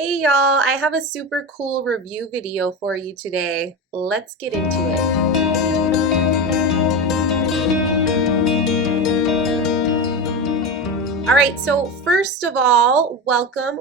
Hey y'all, I have a super cool review video for you today. Let's get into it. Alright, so first of all, welcome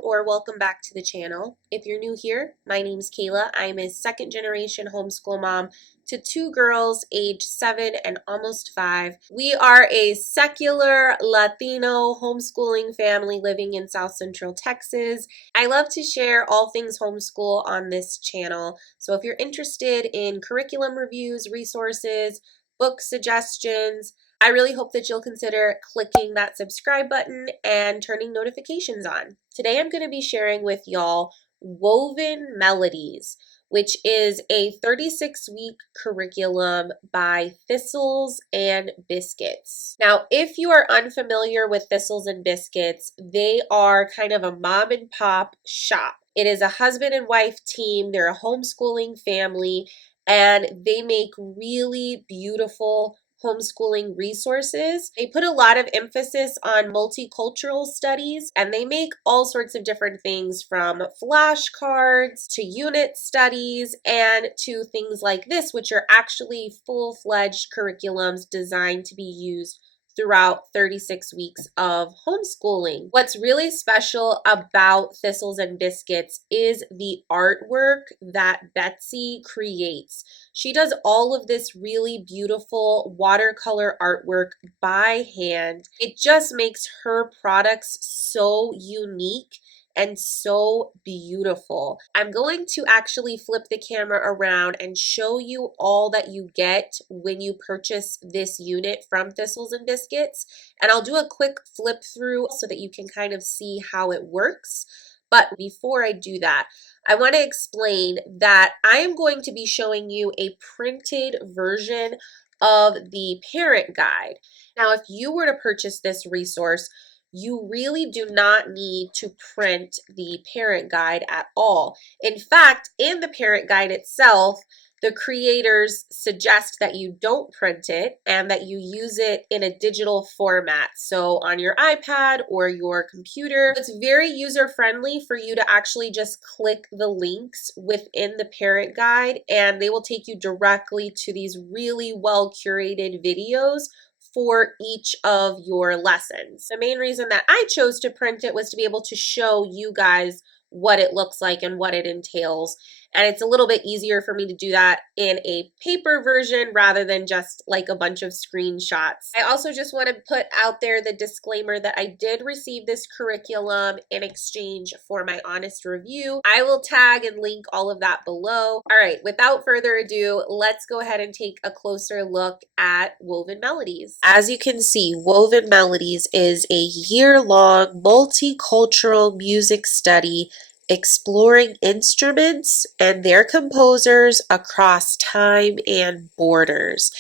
back to the channel. If you're new here, my name's Kaela. I'm a second generation homeschool mom to two girls aged 7 and almost 5. We are a secular Latino homeschooling family living in South Central Texas. I love to share all things homeschool on this channel. So if you're interested in curriculum reviews, resources, book suggestions, I really hope that you'll consider clicking that subscribe button and turning notifications on. Today I'm going to be sharing with y'all Woven Melodies, which is a 36-week curriculum by Thistles and Biscuits. Now, if you are unfamiliar with Thistles and Biscuits, they are kind of a mom and pop shop. It is a husband and wife team. They're a homeschooling family, and they make really beautiful homeschooling resources. They put a lot of emphasis on multicultural studies, and they make all sorts of different things from flashcards to unit studies and to things like this, which are actually full-fledged curriculums designed to be used throughout 36 weeks of homeschooling. What's really special about Thistles and Biscuits is the artwork that Betsy creates. She does all of this really beautiful watercolor artwork by hand. It just makes her products so unique and so beautiful. I'm going to actually flip the camera around and show you all that you get when you purchase this unit from Thistles and Biscuits. And I'll do a quick flip through so that you can kind of see how it works. But before I do that, I want to explain that I am going to be showing you a printed version of the parent guide. Now, if you were to purchase this resource, you really do not need to print the parent guide at all. In fact, in the parent guide itself, the creators suggest that you don't print it and that you use it in a digital format. So on your iPad or your computer, it's very user-friendly for you to actually just click the links within the parent guide, and they will take you directly to these really well-curated videos for each of your lessons. The main reason that I chose to print it was to be able to show you guys what it looks like and what it entails. And it's a little bit easier for me to do that in a paper version rather than just like a bunch of screenshots. I also just want to put out there the disclaimer that I did receive this curriculum in exchange for my honest review. I will tag and link all of that below. All right, without further ado, let's go ahead and take a closer look at Woven Melodies. As you can see, Woven Melodies is a year-long multicultural music study exploring instruments and their composers across time and borders.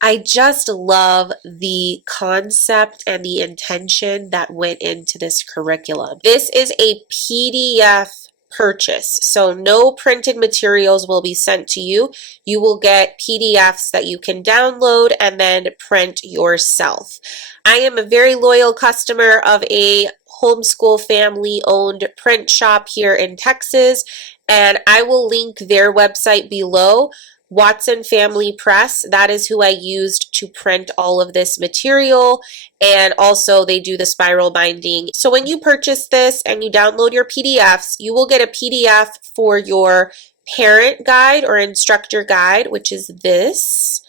I just love the concept and the intention that went into this curriculum. This is a PDF purchase, so no printed materials will be sent to you. You will get PDFs that you can download and then print yourself. I am a very loyal customer of a homeschool family owned print shop here in Texas, and I will link their website below. Watson Family Press, that is who I used to print all of this material, and also they do the spiral binding. So when you purchase this and you download your PDFs, you will get a PDF for your parent guide or instructor guide, which is this.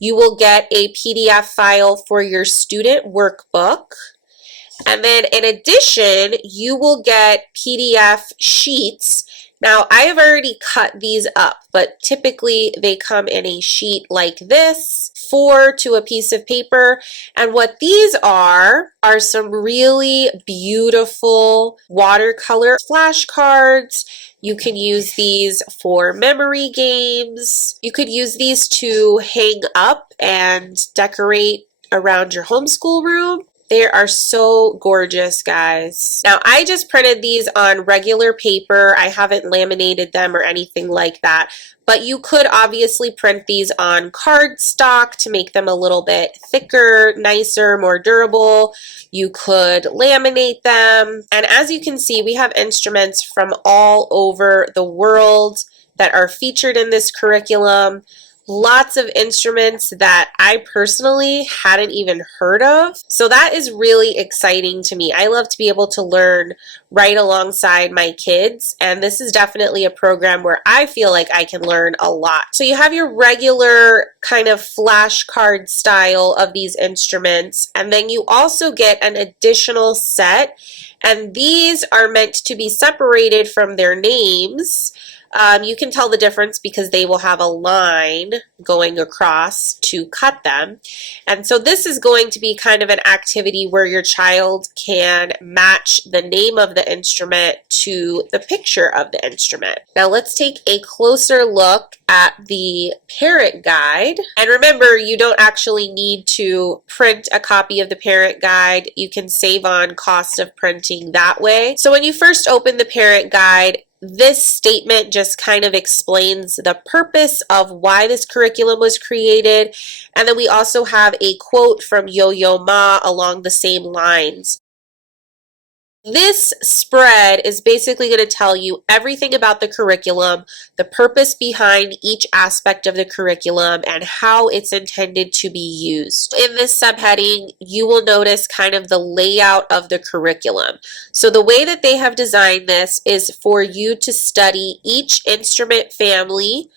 You will get a PDF file for your student workbook. And then in addition, you will get PDF sheets. Now, I have already cut these up, but typically they come in a sheet like this, 4 to a piece of paper. And what these are some really beautiful watercolor flashcards. You can use these for memory games. You could use these to hang up and decorate around your homeschool room. They are so gorgeous, guys. Now, I just printed these on regular paper. I haven't laminated them or anything like that. But you could obviously print these on cardstock to make them a little bit thicker, nicer, more durable. You could laminate them. And as you can see, we have instruments from all over the world that are featured in this curriculum. Lots of instruments that I personally hadn't even heard of. So that is really exciting to me. I love to be able to learn right alongside my kids, and this is definitely a program where I feel like I can learn a lot. So you have your regular kind of flashcard style of these instruments, and then you also get an additional set, and these are meant to be separated from their names. You can tell the difference because they will have a line going across to cut them. And so this is going to be kind of an activity where your child can match the name of the instrument to the picture of the instrument. Now let's take a closer look at the parent guide. And remember, you don't actually need to print a copy of the parent guide. You can save on cost of printing that way. So when you first open the parent guide, this statement just kind of explains the purpose of why this curriculum was created. And then we also have a quote from Yo-Yo Ma along the same lines. This spread is basically going to tell you everything about the curriculum, the purpose behind each aspect of the curriculum, and how it's intended to be used. In this subheading, you will notice kind of the layout of the curriculum. So the way that they have designed this is for you to study each instrument family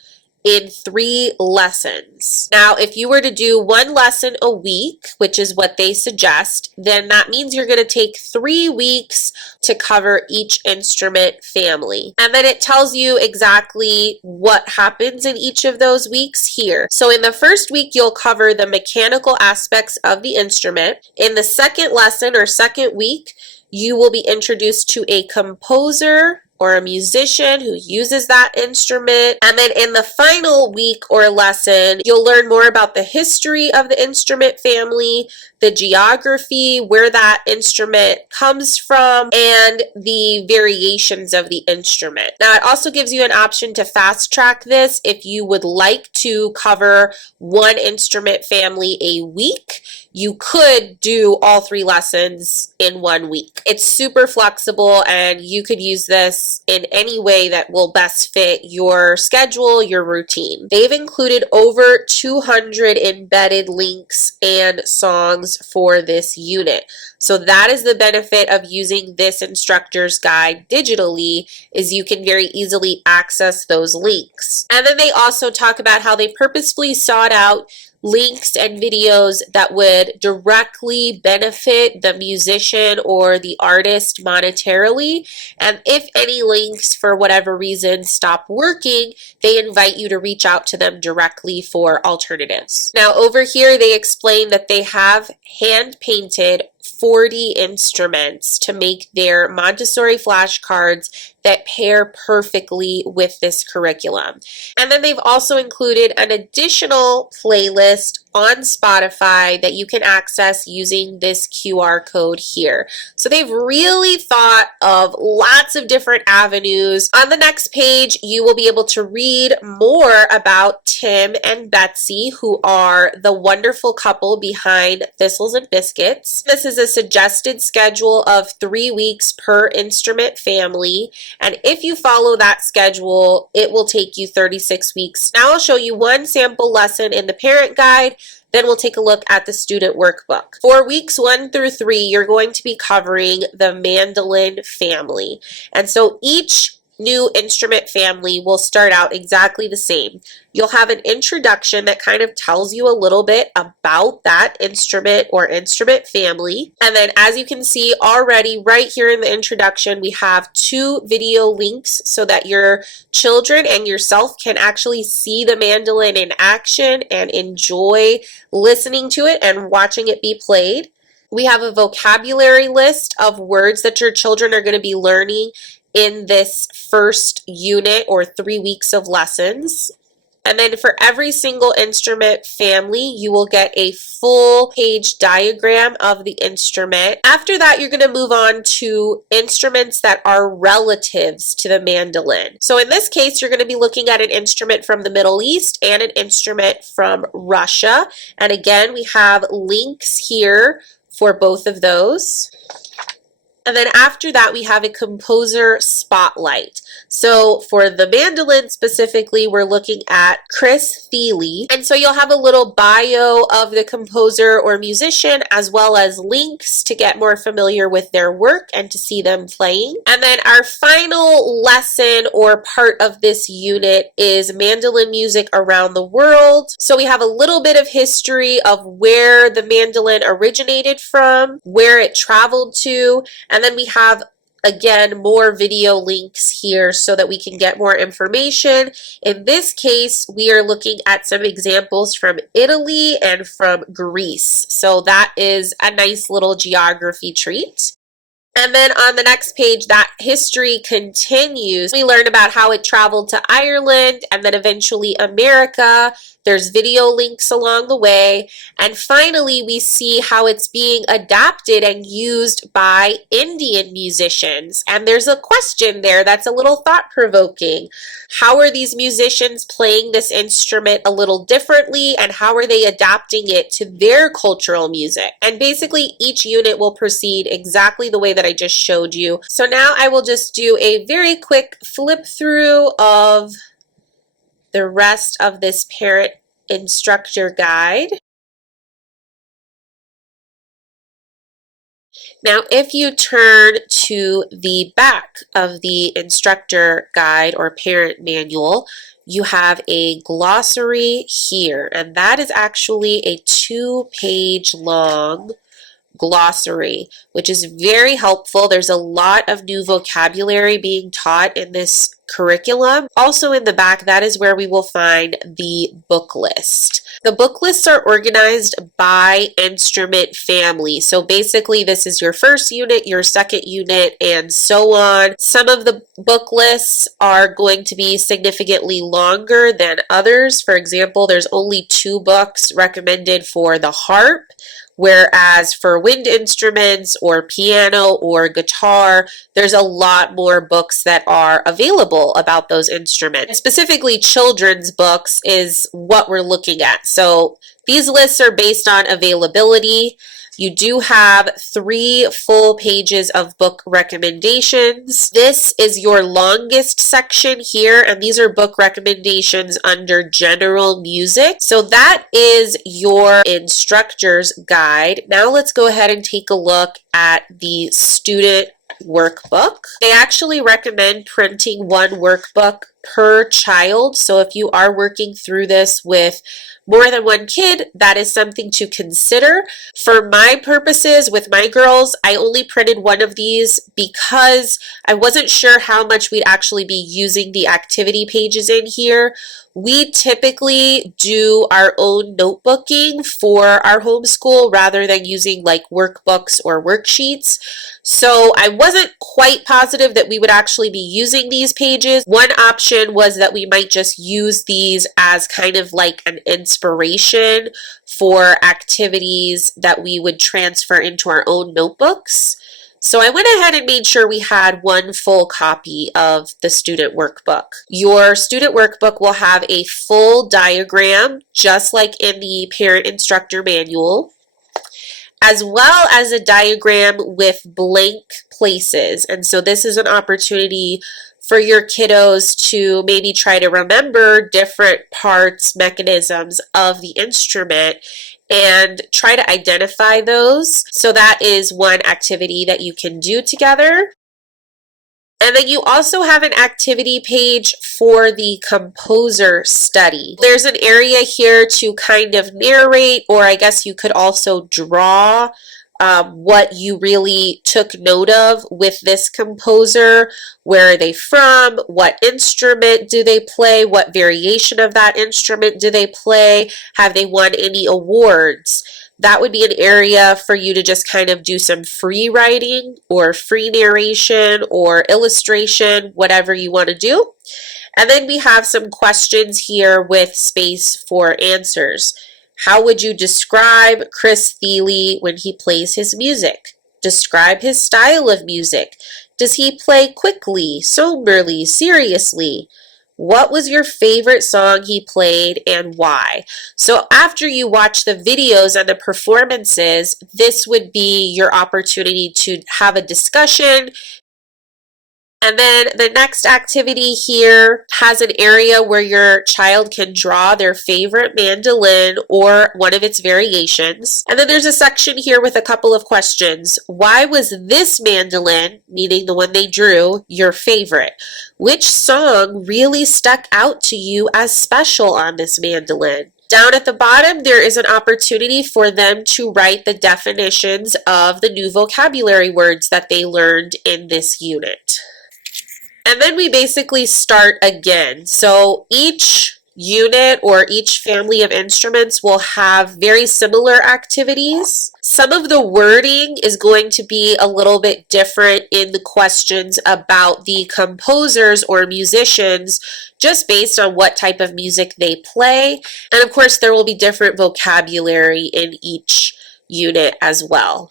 in 3 lessons. Now, if you were to do 1 lesson a week, which is what they suggest, then that means you're going to take 3 weeks to cover each instrument family. And then it tells you exactly what happens in each of those weeks here. So in the first week, you'll cover the mechanical aspects of the instrument. In the second lesson or second week, you will be introduced to a composer or a musician who uses that instrument. And then in the final week or lesson, you'll learn more about the history of the instrument family, the geography, where that instrument comes from, and the variations of the instrument. Now, it also gives you an option to fast track this if you would like to cover 1 instrument family a week. You could do all 3 lessons in 1 week. It's super flexible, and you could use this in any way that will best fit your schedule, your routine. They've included over 200 embedded links and songs for this unit. So that is the benefit of using this instructor's guide digitally, is you can very easily access those links. And then they also talk about how they purposefully sought out links and videos that would directly benefit the musician or the artist monetarily. And if any links, for whatever reason, stop working, they invite you to reach out to them directly for alternatives. Now, over here, they explain that they have hand-painted 40 instruments to make their Montessori flashcards that pair perfectly with this curriculum. And then they've also included an additional playlist on Spotify that you can access using this QR code here. So they've really thought of lots of different avenues. On the next page, you will be able to read more about Tim and Betsy, who are the wonderful couple behind Thistles and Biscuits. This is a suggested schedule of 3 weeks per instrument family. And if you follow that schedule, it will take you 36 weeks. Now I'll show you 1 sample lesson in the parent guide. Then we'll take a look at the student workbook. For weeks 1 through 3, you're going to be covering the mandolin family. And so each new instrument family will start out exactly the same. You'll have an introduction that kind of tells you a little bit about that instrument or instrument family. And then, as you can see already right here in the introduction, we have 2 video links so that your children and yourself can actually see the mandolin in action and enjoy listening to it and watching it be played. We have a vocabulary list of words that your children are going to be learning in this first unit or 3 weeks of lessons. And then for every single instrument family, you will get a full page diagram of the instrument. After that, you're going to move on to instruments that are relatives to the mandolin. So in this case, you're going to be looking at an instrument from the Middle East and an instrument from Russia. And again, we have links here for both of those. And then after that, we have a composer spotlight. So for the mandolin specifically, we're looking at Chris Thiele. And so you'll have a little bio of the composer or musician, as well as links to get more familiar with their work and to see them playing. And then our final lesson or part of this unit is mandolin music around the world. So we have a little bit of history of where the mandolin originated from, where it traveled to, and then we have, again, more video links here so that we can get more information. In this case, we are looking at some examples from Italy and from Greece. So that is a nice little geography treat. And then on the next page, that history continues. We learn about how it traveled to Ireland and then eventually America. There's video links along the way. And finally, we see how it's being adapted and used by Indian musicians. And there's a question there that's a little thought-provoking. How are these musicians playing this instrument a little differently, and how are they adapting it to their cultural music? And basically, each unit will proceed exactly the way that I just showed you. So now I will just do a very quick flip through of the rest of this parent instructor guide. Now, if you turn to the back of the instructor guide or parent manual, you have a glossary here, and that is actually a 2-page long glossary, which is very helpful. There's a lot of new vocabulary being taught in this curriculum. Also in the back, that is where we will find the book list. The book lists are organized by instrument family. So basically, this is your first unit, your second unit, and so on. Some of the book lists are going to be significantly longer than others. For example, there's only 2 books recommended for the harp, whereas for wind instruments or piano or guitar, there's a lot more books that are available about those instruments. Specifically, children's books is what we're looking at. So these lists are based on availability. You do have 3 full pages of book recommendations. This is your longest section here, and these are book recommendations under general music. So that is your instructor's guide. Now let's go ahead and take a look at the student workbook. They actually recommend printing 1 workbook per child. So if you are working through this with more than 1 kid, that is something to consider. For my purposes with my girls, I only printed 1 of these because I wasn't sure how much we'd actually be using the activity pages in here. We typically do our own notebooking for our homeschool rather than using like workbooks or worksheets. So I wasn't quite positive that we would actually be using these pages. One option was that we might just use these as kind of like an inspiration for activities that we would transfer into our own notebooks. So I went ahead and made sure we had 1 full copy of the student workbook. Your student workbook will have a full diagram, just like in the parent instructor manual, as well as a diagram with blank places. And so this is an opportunity for your kiddos to maybe try to remember different parts, mechanisms of the instrument and try to identify those. So that is one activity that you can do together. And then you also have an activity page for the composer study. There's an area here to kind of narrate, or I guess you could also draw what you really took note of with this composer. Where are they from? What instrument do they play? What variation of that instrument do they play? Have they won any awards? That would be an area for you to just kind of do some free writing or free narration or illustration, whatever you want to do. And then we have some questions here with space for answers. How would you describe Chris Thiele when he plays his music? Describe his style of music. Does he play quickly, somberly, seriously? What was your favorite song he played and why? So after you watch the videos and the performances, this would be your opportunity to have a discussion. And then the next activity here has an area where your child can draw their favorite mandolin or one of its variations. And then there's a section here with a couple of questions. Why was this mandolin, meaning the one they drew, your favorite? Which song really stuck out to you as special on this mandolin? Down at the bottom, there is an opportunity for them to write the definitions of the new vocabulary words that they learned in this unit. And then we basically start again. So each unit or each family of instruments will have very similar activities. Some of the wording is going to be a little bit different in the questions about the composers or musicians, just based on what type of music they play. And of course, there will be different vocabulary in each unit as well.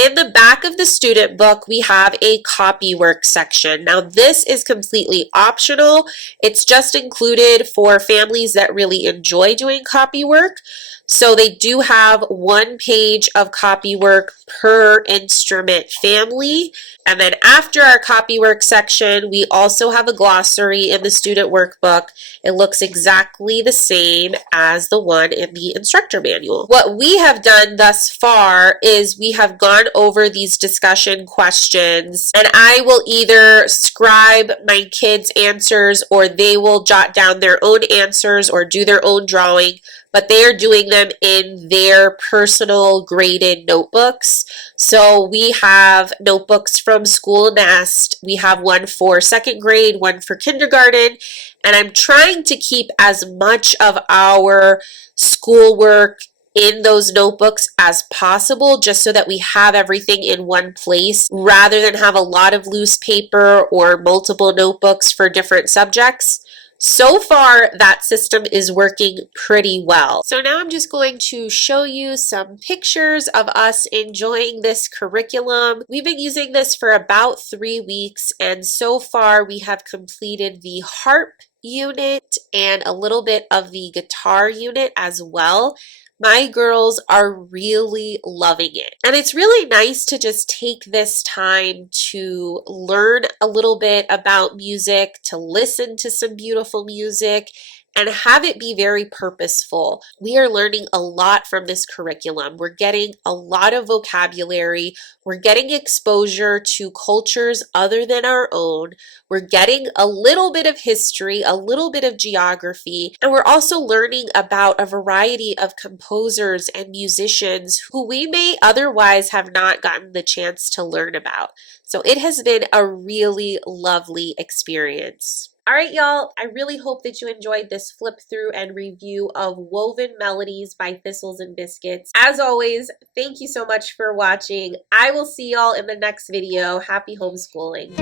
In the back of the student book, we have a copywork section. Now, this is completely optional. It's just included for families that really enjoy doing copywork. So they do have 1 page of copywork per instrument family. And then after our copywork section, we also have a glossary in the student workbook. It looks exactly the same as the one in the instructor manual. What we have done thus far is we have gone over these discussion questions, and I will either scribe my kids' answers or they will jot down their own answers or do their own drawing, but they are doing them in their personal graded notebooks. So we have notebooks from School Nest. We have one for 2nd grade, one for kindergarten, and I'm trying to keep as much of our schoolwork in those notebooks as possible, just so that we have everything in one place rather than have a lot of loose paper or multiple notebooks for different subjects. So far, that system is working pretty well. So now I'm just going to show you some pictures of us enjoying this curriculum. We've been using this for about 3 weeks, and so far we have completed the harp unit and a little bit of the guitar unit as well. My girls are really loving it. And it's really nice to just take this time to learn a little bit about music, to listen to some beautiful music, and have it be very purposeful. We are learning a lot from this curriculum. We're getting a lot of vocabulary. We're getting exposure to cultures other than our own. We're getting a little bit of history, a little bit of geography, and we're also learning about a variety of composers and musicians who we may otherwise have not gotten the chance to learn about. So it has been a really lovely experience. All right, y'all, I really hope that you enjoyed this flip through and review of Woven Melodies by Thistles and Biscuits. As always, thank you so much for watching. I will see y'all in the next video. Happy homeschooling.